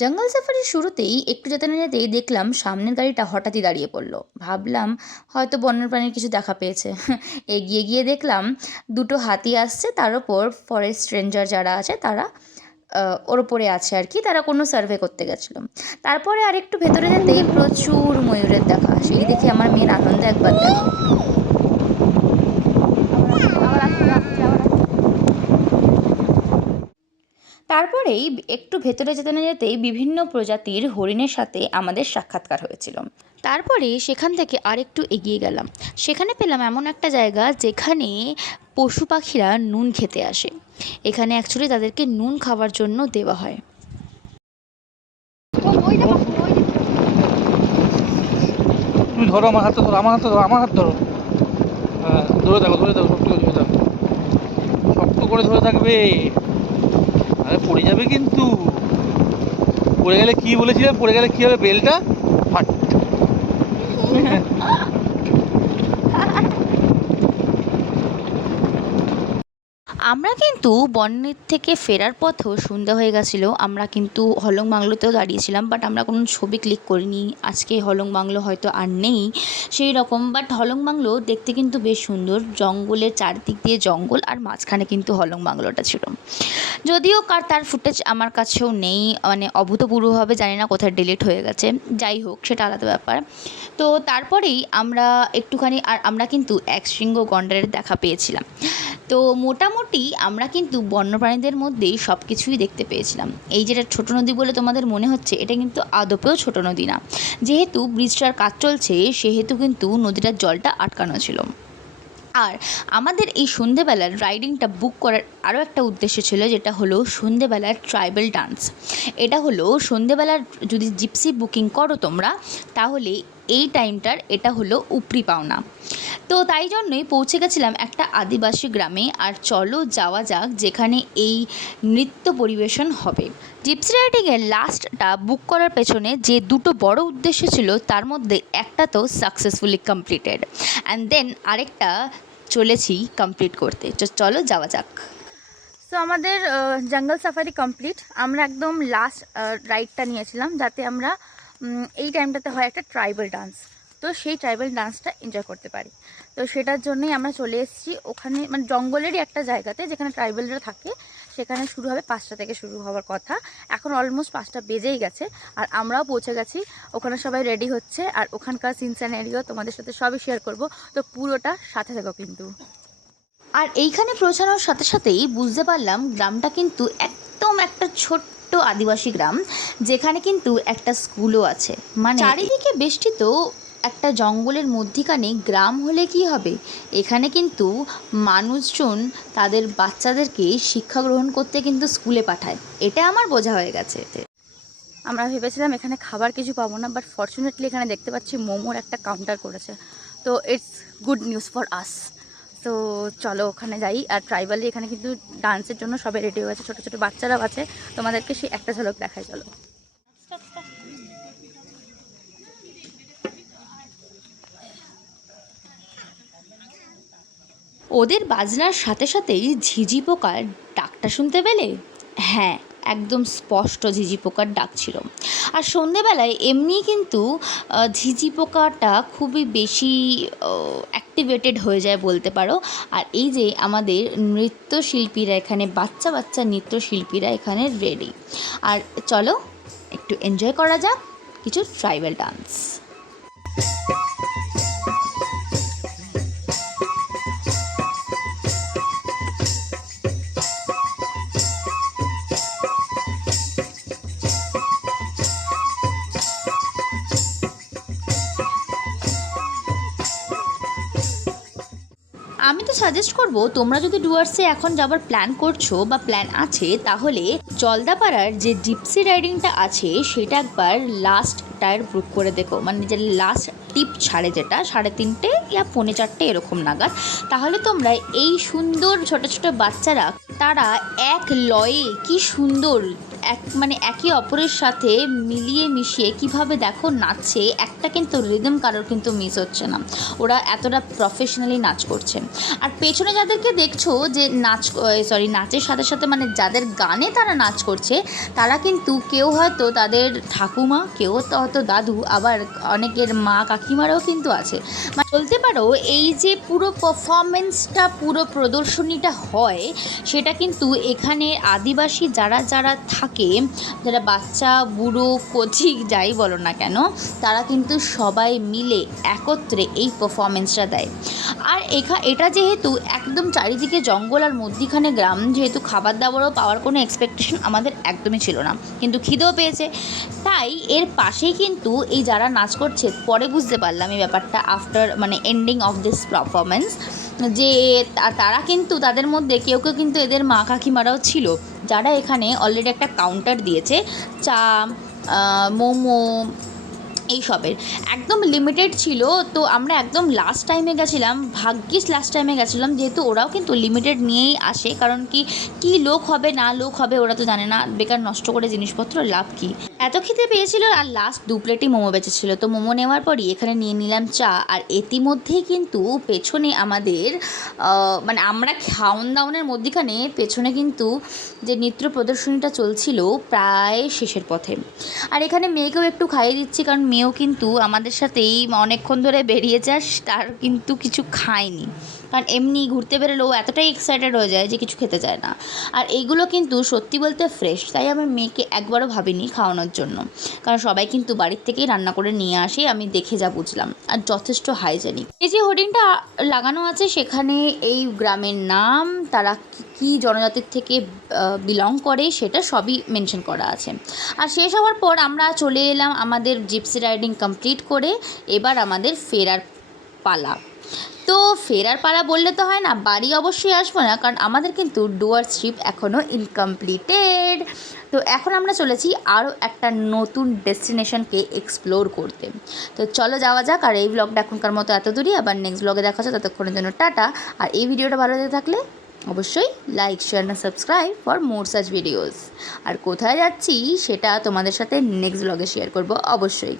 জঙ্গল সাফারির শুরুতেই একটু যেতে না যেতেই দেখলাম সামনের গাড়িটা হঠাৎই দাঁড়িয়ে পড়ল। ভাবলাম হয়তো বন্যপ্রাণীর কিছু দেখা পেয়েছে। এগিয়ে গিয়ে দেখলাম দুটো হাতি আসছে, তার ওপর ফরেস্ট রেঞ্জার যারা আছে তারা ওর ওপরে আছে আর কি, তারা কোনো সার্ভে করতে গেছিল। তারপরে আরেকটু ভেতরে যেতেই প্রচুর ময়ূরের দেখা। সেই দেখে আমার মেন আনন্দ একবার দেখো তারপরেই একটু ভেতরে যেতে না যেতেই বিভিন্ন প্রজাতির হরিণের সাথে আমাদের সাক্ষাৎকার হয়েছিল। তারপরে সেখান থেকে আরেকটু এগিয়ে গেলাম। সেখানে পেলাম এমন একটা জায়গা যেখানে পশু পাখিরা নুন খেতে আসে। এখানে অ্যাকচুয়ালি তাদেরকে নুন খাওয়ার জন্য দেওয়া হয়। তুমি ধরো আমার হাতে ধরো আমার হাতে ধরো আমার হাত ধরো। হ্যাঁ ধরে থাকো ধরে থাকো শক্ত করে ধরে থাকো। শক্ত করে ধরে থাকবে। আরে পড়ে যাবে কিন্তু। পড়ে গেলে কি বলেছিলাম? পড়ে গেলে কি হবে? বেলটা ফাট আমরা কিন্তু বনের থেকে ফেরার পথেও সন্ধ্যা হয়ে গেছিল। আমরা কিন্তু হলং বাংলোতেও দাঁড়িয়েছিলাম বাট আমরা কোনো ছবি ক্লিক করিনি। আজকে হলং বাংলো হয়তো আর নেই সেই রকম বাট হলং বাংলো দেখতে কিন্তু বেশ সুন্দর। জঙ্গলের চারদিক দিয়ে জঙ্গল আর মাঝখানে কিন্তু হলং বাংলোটা ছিল। যদিও কার তার ফুটেজ আমার কাছেও নেই মানে অভূতপূর্বভাবে জানি না কোথায় ডিলিট হয়ে গেছে। যাই হোক, সেটা আলাদা ব্যাপার। তো তারপরেই আমরা একটুখানি, আর আমরা কিন্তু এক শৃঙ্গ গন্ডারের দেখা পেয়েছিলাম। তো মোটামুটি আমরা কিন্তু বন্যপ্রাণীদের মধ্যেই সব কিছুই দেখতে পেয়েছিলাম। এই যেটা ছোটো নদী বলে তোমাদের মনে হচ্ছে, এটা কিন্তু আদপেও ছোটো নদী না। যেহেতু ব্রিজটার কাজ চলছে, সেহেতু কিন্তু নদীটার জলটা আটকানো ছিল। আর আমাদের এই সন্ধেবেলার রাইডিংটা বুক করার আরও একটা উদ্দেশ্য ছিল, যেটা হলো সন্ধেবেলার ট্রাইবাল ডান্স। এটা হলো সন্ধেবেলার যদি জিপসি বুকিং করো তোমরা, তাহলে এই টাইমটার এটা হলো উপরি পাওনা। তো তাই জন্যই পৌঁছে গেছিলাম একটা আদিবাসী গ্রামে। আর চলো যাওয়া যাক যেখানে এই নৃত্য পরিবেশন হবে। জিপসি রাইডিংয়ের লাস্টটা বুক করার পেছনে যে দুটো বড় উদ্দেশ্য ছিল, তার মধ্যে একটা তো সাকসেসফুলি কমপ্লিটেড অ্যান্ড দেন আরেকটা চলেছি কমপ্লিট করতে। চলো যাওয়া যাক। সো আমাদের জঙ্গল সাফারি কমপ্লিট আমরা একদম লাস্ট রাইডটা নিয়েছিলাম যাতে আমরা এই টাইমটাতে হয় একটা ট্রাইবাল ডান্স তো সেই ট্রাইবাল ডান্সটা এনজয় করতে পারি। তো সেটার জন্যই আমরা চলে এসেছি ওখানে মানে জঙ্গলেরই একটা জায়গাতে যেখানে ট্রাইবালরা থাকে সেখানে শুরু হবে পাঁচটা থেকে শুরু হওয়ার কথা। এখন অলমোস্ট পাঁচটা বেজেই গেছে আর আমরাও পৌঁছে গেছি। ওখানে সবাই রেডি হচ্ছে আর ওখানকার সিন স্যানারিও তোমাদের সাথে সবই শেয়ার করব। তো পুরোটা সাথে থাকো কিন্তু। আর এইখানে পৌঁছানোর সাথে সাথেই বুঝতে পারলাম গ্রামটা কিন্তু একদম একটা ছোট্ট আদিবাসী গ্রাম যেখানে কিন্তু একটা স্কুলও আছে। মানে চারিদিকে বেষ্টিত একটা জঙ্গলের মধ্যিখানে গ্রাম হলে কি হবে? এখানে কিন্তু মানুষজন তাদের বাচ্চাদেরকে শিক্ষা গ্রহণ করতে কিন্তু স্কুলে পাঠায়। এটা আমার বোঝা হয়ে গেছে আমরা ভেবেছিলাম এখানে খাবার কিছু পাবো না বাট ফর্চুনেটলি এখানে দেখতে পাচ্ছি মোমোর একটা কাউন্টার করেছে। তো it's good news for us তো চলো ওখানে যাই। আর ট্রাইবালি এখানে কিন্তু ডান্সের জন্য সবাই রেডি হয়ে আছে ছোটো ছোটো বাচ্চারাও আছে। তোমাদেরকে সেই একটা ঝলক দেখায়, চলো। ওদের বাজনার সাথে সাথেই ঝিঝি পোকার ডাকটা শুনতে পেলে? হ্যাঁ একদম স্পষ্ট ঝিঝি পোকার ডাক ছিল। আর সন্ধেবেলায় এমনি কিন্তু ঝিঝি পোকাটা খুবই বেশি অ্যাক্টিভেটেড হয়ে যায় বলতে পারো। আর এই যে আমাদের নৃত্যশিল্পীরা এখানে, বাচ্চা বাচ্চা নৃত্যশিল্পীরা এখানে রেডি আর চলো, একটু এনজয় করা যাক, কিছু ট্রাইবাল ডান্স আমি তো সাজেস্ট করব, তোমরা যদি ডুয়ার্সে এখন যাবার প্ল্যান করছ বা প্ল্যান আছে, তাহলে জলদাপাড়ার যে জিপসি রাইডিংটা আছে, সেটা একবার লাস্ট টায়ার বুক করে দেখো। মানে যে লাস্ট টিপ ছাড়ে যেটা, সাড়ে তিনটে ইয়া পৌনে চারটে এরকম নাগাদ। তাহলে তোমরা এই সুন্দর ছোট ছোট বাচ্চারা, তারা এক লয়ে কি সুন্দর এক মানে একে অপরের সাথে মিলিয়ে মিশিয়ে কীভাবে দেখো নাচছে একটা কিন্তু রিদম কারোর কিন্তু মিস হচ্ছে না। ওরা এতটা প্রফেশনালি নাচ করছে। আর পেছনে যাদেরকে দেখছ যে নাচ সরি নাচের সাথে সাথে মানে যাদের গানে তারা নাচ করছে, তারা কিন্তু কেউ হয়তো তাদের ঠাকুমা, কেউ তো হয়তো দাদু, আবার অনেকের মা কাকিমারাও কিন্তু আছে। মানে বলতে পারো, এই যে পুরো পারফরমেন্সটা পুরো প্রদর্শনীটা হয়, সেটা কিন্তু এখানে আদিবাসী যারা যারা থাকে যারা বাচ্চা, বুড়ো, কচি যাই বলো না কেন, তারা কিন্তু সবাই মিলে একত্রে এই পারফরমেন্সটা দেয়। আর এখা, এটা যেহেতু একদম চারিদিকে জঙ্গল আর মধ্যিখানে গ্রাম, যেহেতু খাবার দাবারও পাওয়ার কোনো এক্সপেকটেশন আমাদের একদমই ছিল না। কিন্তু খিদেও পেয়েছে। তাই এর পাশেই কিন্তু এই যারা নাচ করছে, পরে বুঝতে পারলাম এই ব্যাপারটা আফটার মানে এন্ডিং অফ দিস পারফরমেন্স যে তারা কিন্তু তাদের মধ্যে কেউ কেউ কিন্তু এদের মা কাকিমারাও ছিল। যারা এখানে অলরেডি একটা কাউন্টার দিয়েছে চা মোমো মোমো এইসবের একদম লিমিটেড ছিল, তো আমরা একদম লাস্ট টাইমে গেছিলাম, ভাগ্যিস লাস্ট টাইমে গেছিলাম, যেহেতু ওরাও কিন্তু লিমিটেড নিয়েই আসে, কারণ কি, কী লোক হবে, না লোক হবে, ওরা তো জানে না, বেকার নষ্ট করে জিনিসপত্র, লাভ কি? এত খিদে পেয়েছিল আর লাস্ট দু প্লেটই মোমো বেঁচেছিল। তো মোমো নেওয়ার পরই এখানে নিয়ে নিলাম চা। আর ইতিমধ্যেই কিন্তু পেছনে আমাদের মানে আমরা খাওন দাউনের মধ্যিখানে পেছনে কিন্তু যে নৃত্য প্রদর্শনীটা চলছিল প্রায় শেষের পথে। আর এখানে মেয়েকেও একটু খাইয়ে দিচ্ছি কারণ মেয়েও কিন্তু আমাদের সাথেই অনেকক্ষণ ধরে বেরিয়েছে আর তার কিন্তু কিছু খায়নি। কারণ এমনি ঘুরতে বেরোলেও এতটাই এক্সাইটেড হয়ে যায় যে কিছু খেতে চায় না। আর এইগুলো কিন্তু সত্যি বলতে ফ্রেশ তাই আমার মেয়েকে একবারও ভাবিনি খাওয়ানোর জন্য। কারণ সবাই কিন্তু বাড়ির থেকেই রান্না করে নিয়ে আসে, আমি দেখে যা বুঝলাম। আর যথেষ্ট হাইজেনিক এই যে হোর্ডিংটা লাগানো আছে, সেখানে এই গ্রামের নাম, তারা কি- কি জনজাতির থেকে বিলং করে, সেটা সবই মেনশন করা আছে। আর শেষ হওয়ার পর আমরা চলে এলাম আমাদের জিপসি রাইডিং কমপ্লিট করে, এবার আমাদের ফেরার পালা। তো ফেরার পাড়া বললে তো হয় না, বাড়ি অবশ্যই আসব না, কারণ আমাদের কিন্তু ডুয়ার ট্রিপ এখনও ইনকমপ্লিটেড তো এখন আমরা চলেছি আরও একটা নতুন ডেস্টিনেশনকে এক্সপ্লোর করতে। তো চলো যাওয়া যাক, আর এই ব্লগটা এখনকার মতো এত দূরই, আবার নেক্সট ব্লগে দেখা হচ্ছে, ততক্ষণের জন্য টাটা। আর এই ভিডিওটা ভালো লেগে থাকলে অবশ্যই লাইক শেয়ার না subscribe for more such videos আর কোথায় যাচ্ছি, সেটা তোমাদের সাথে নেক্সট ব্লগে শেয়ার করব, অবশ্যই।